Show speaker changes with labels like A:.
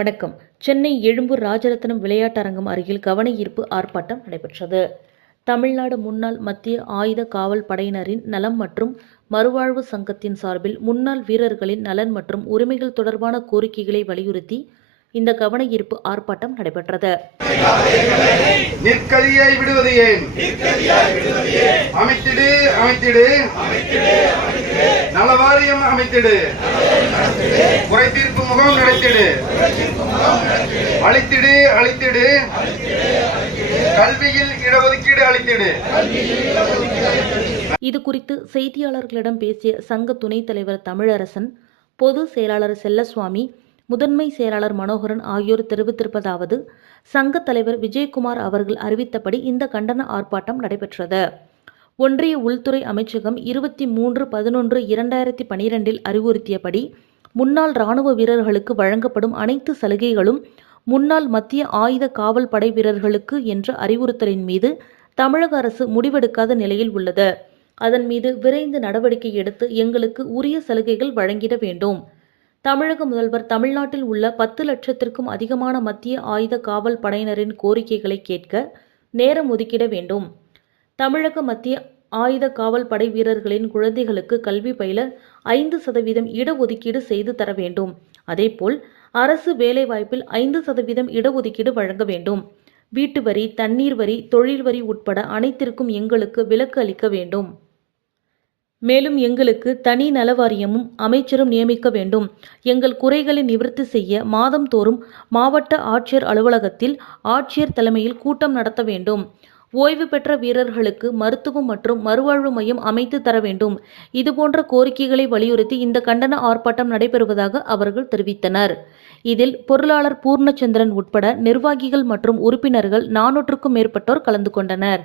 A: வணக்கம். சென்னை எழும்பூர் ராஜரத்னம் விளையாட்டரங்கம் அருகில் கவன ஈர்ப்பு ஆர்ப்பாட்டம் நடைபெற்றது. தமிழ்நாடு முன்னாள் மத்திய ஆயுத காவல் படையினரின் நலம் மற்றும் மறுவாழ்வு சங்கத்தின் சார்பில் முன்னாள் வீரர்களின் நலன் மற்றும் உரிமைகள் தொடர்பான கோரிக்கைகளை வலியுறுத்தி இந்த கவன ஈர்ப்பு ஆர்ப்பாட்டம் நடைபெற்றது.
B: நிற்கதியை விடுவது ஏன்? அமைத்திடு அமைத்திடு. நலவாரியம் அமைத்திடு. குறை தீர்ப்பு முகம் நடத்திடு. அழித்திடு அழித்திடு. கல்வியில் இடஒதுக்கீடு அளித்திடு.
A: இது குறித்து செய்தியாளர்களிடம் பேசிய சங்க துணைத் தலைவர் தமிழரசன் பொது செயலாளர் செல்லசுவாமி முதன்மை செயலாளர் மனோகரன் ஆகியோர் தெரிவித்திருப்பதாவது சங்க தலைவர் விஜயகுமார் அவர்கள் அறிவித்தபடி இந்த கண்டன ஆர்ப்பாட்டம் நடைபெற்றது. ஒன்றிய உள்துறை அமைச்சகம் இருபத்தி மூன்று பதினொன்று இரண்டாயிரத்தி பனிரெண்டில் அறிவுறுத்தியபடி முன்னாள் இராணுவ வீரர்களுக்கு வழங்கப்படும் அனைத்து சலுகைகளும் முன்னாள் மத்திய ஆயுத காவல் படை வீரர்களுக்கு என்ற அறிவுறுத்தலின் மீது தமிழக அரசு முடிவெடுக்காத நிலையில் உள்ளது. அதன் மீது விரைந்து நடவடிக்கை எடுத்து எங்களுக்கு உரிய சலுகைகள் வழங்கிட வேண்டும். தமிழக முதல்வர் தமிழ்நாட்டில் உள்ள பத்து லட்சத்திற்கும் அதிகமான மத்திய ஆயுத காவல் படையினரின் கோரிக்கைகளை கேட்க நேரம் ஒதுக்கிட வேண்டும். தமிழக மத்திய ஆயுத காவல் படை வீரர்களின் குழந்தைகளுக்கு கல்வி பயில ஐந்து சதவீதம் இடஒதுக்கீடு செய்து தர வேண்டும். அதேபோல் அரசு வேலைவாய்ப்பில் ஐந்து சதவீதம் இடஒதுக்கீடு வழங்க வேண்டும். வீட்டு வரி தண்ணீர் வரி தொழில் வரி உட்பட அனைத்திற்கும் எங்களுக்கு விலக்கு அளிக்க வேண்டும். மேலும் எங்களுக்கு தனி நலவாரியமும் அமைச்சரும் நியமிக்க வேண்டும். எங்கள் குறைகளை நிவர்த்தி செய்ய மாதந்தோறும் மாவட்ட ஆட்சியர் அலுவலகத்தில் ஆட்சியர் தலைமையில் கூட்டம் நடத்த வேண்டும். ஓய்வு பெற்ற வீரர்களுக்கு மருத்துவம் மற்றும் மறுவாழ்வு மையம் அமைத்து தர வேண்டும். இதுபோன்ற கோரிக்கைகளை வலியுறுத்தி இந்த கண்டன ஆர்ப்பாட்டம் நடைபெறுவதாக அவர்கள் தெரிவித்தனர். இதில் பொருளாளர் பூர்ணச்சந்திரன் உட்பட நிர்வாகிகள் மற்றும் உறுப்பினர்கள் நானூற்றுக்கும் மேற்பட்டோர் கலந்து கொண்டனர்.